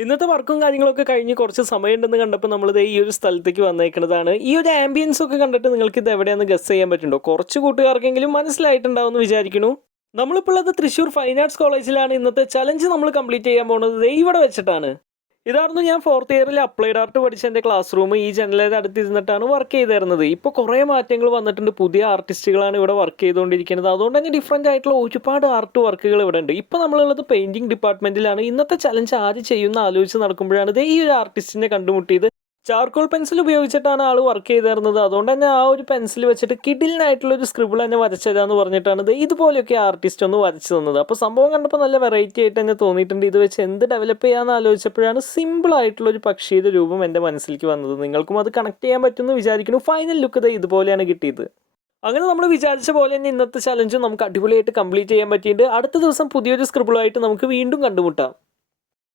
ഇന്നത്തെ വർക്കും കാര്യങ്ങളൊക്കെ കഴിഞ്ഞ് കുറച്ച് സമയമുണ്ടെന്ന് കണ്ടപ്പോൾ നമ്മളിത് ഈ ഒരു സ്ഥലത്തേക്ക് വന്നേക്കുന്നതാണ്. ഈ ഒരു ആംബിയൻസ് ഒക്കെ കണ്ടിട്ട് നിങ്ങൾക്ക് ഇത് എവിടെയാണെന്ന് ഗസ് ചെയ്യാൻ പറ്റുന്നുണ്ടോ? കുറച്ച് കൂട്ടുകാർക്കെങ്കിലും മനസ്സിലായിട്ടുണ്ടാവും എന്ന് വിചാരിക്കുന്നു. നമ്മളിപ്പോൾ ഉള്ളത് തൃശ്ശൂർ ഫൈൻ ആർട്സ് കോളേജിലാണ്. ഇന്നത്തെ ചലഞ്ച് നമ്മൾ കംപ്ലീറ്റ് ചെയ്യാൻ പോകുന്നത് ദേ ഇവിടെ വെച്ചിട്ടാണ്. ഇതായിരുന്നു ഞാൻ ഫോർത്ത് ഇയറിൽ അപ്ലൈഡ് ആർട്ട് പഠിച്ച എൻ്റെ ക്ലാസ് റൂം. ഈ ജനലേടെ അടുത്തിരുന്നിട്ടാണ് വർക്ക് ചെയ്തിരുന്നത്. ഇപ്പോൾ കുറേ മാറ്റങ്ങൾ വന്നിട്ടുണ്ട്. പുതിയ ആർട്ടിസ്റ്റുകളാണ് ഇവിടെ വർക്ക് ചെയ്തുകൊണ്ടിരിക്കുന്നത്. അതുകൊണ്ട് തന്നെ ഡിഫറൻ്റ് ആയിട്ടുള്ള ഒരുപാട് ആർട്ട് വർക്കുകൾ ഇവിടെ ഉണ്ട്. ഇപ്പോൾ നമ്മളുള്ളത് പെയിൻറ്റിംഗ് ഡിപ്പാർട്ട്മെൻറ്റിലാണ്. ഇന്നത്തെ ചലഞ്ച് ആര് ചെയ്യുന്ന ആലോചിച്ച് നടക്കുമ്പോഴാണ് ദേ ഈ ഒരു ആർട്ടിസ്റ്റിനെ കണ്ടുമുട്ടിയത്. ചാർക്കോൾ പെൻസിൽ ഉപയോഗിച്ചിട്ടാണ് ആൾ വർക്ക് ചെയ്തിരുന്നത്. അതുകൊണ്ട് തന്നെ ആ ഒരു പെൻസിൽ വെച്ചിട്ട് കിഡിലിനായിട്ടുള്ള ഒരു സ്ക്രിബിൾ തന്നെ വരച്ചു തരാമെന്ന് പറഞ്ഞിട്ടാണ് ഇത് ഇതുപോലെയൊക്കെ ആർട്ടിസ്റ്റ് ഒന്ന് വരച്ചു തന്നത്. അപ്പോൾ സംഭവം കണ്ടപ്പോൾ നല്ല വെറൈറ്റി ആയിട്ട് തന്നെ തോന്നിയിട്ടുണ്ട്. ഇത് വെച്ച് എന്ത് ഡെവലപ്പ് ചെയ്യാമെന്ന് ആലോചിച്ചപ്പോഴാണ് സിമ്പിൾ ആയിട്ടുള്ള ഒരു പക്ഷിയുടെ രൂപം എൻ്റെ മനസ്സിലേക്ക് വന്നത്. നിങ്ങൾക്കും അത് കണക്ട് ചെയ്യാൻ പറ്റുമെന്ന് വിചാരിക്കുന്നു. ഫൈനൽ ലുക്ക് ഇത് ഇതുപോലെയാണ് കിട്ടിയത്. അങ്ങനെ നമ്മൾ വിചാരിച്ച പോലെ തന്നെ ഇന്നത്തെ ചലഞ്ചും നമുക്ക് അടിപൊളിയായിട്ട് കംപ്ലീറ്റ് ചെയ്യാൻ പറ്റിയിട്ടുണ്ട്. അടുത്ത ദിവസം പുതിയൊരു സ്ക്രിബിളുമായിട്ട് നമുക്ക് വീണ്ടും കണ്ടുമുട്ടാം.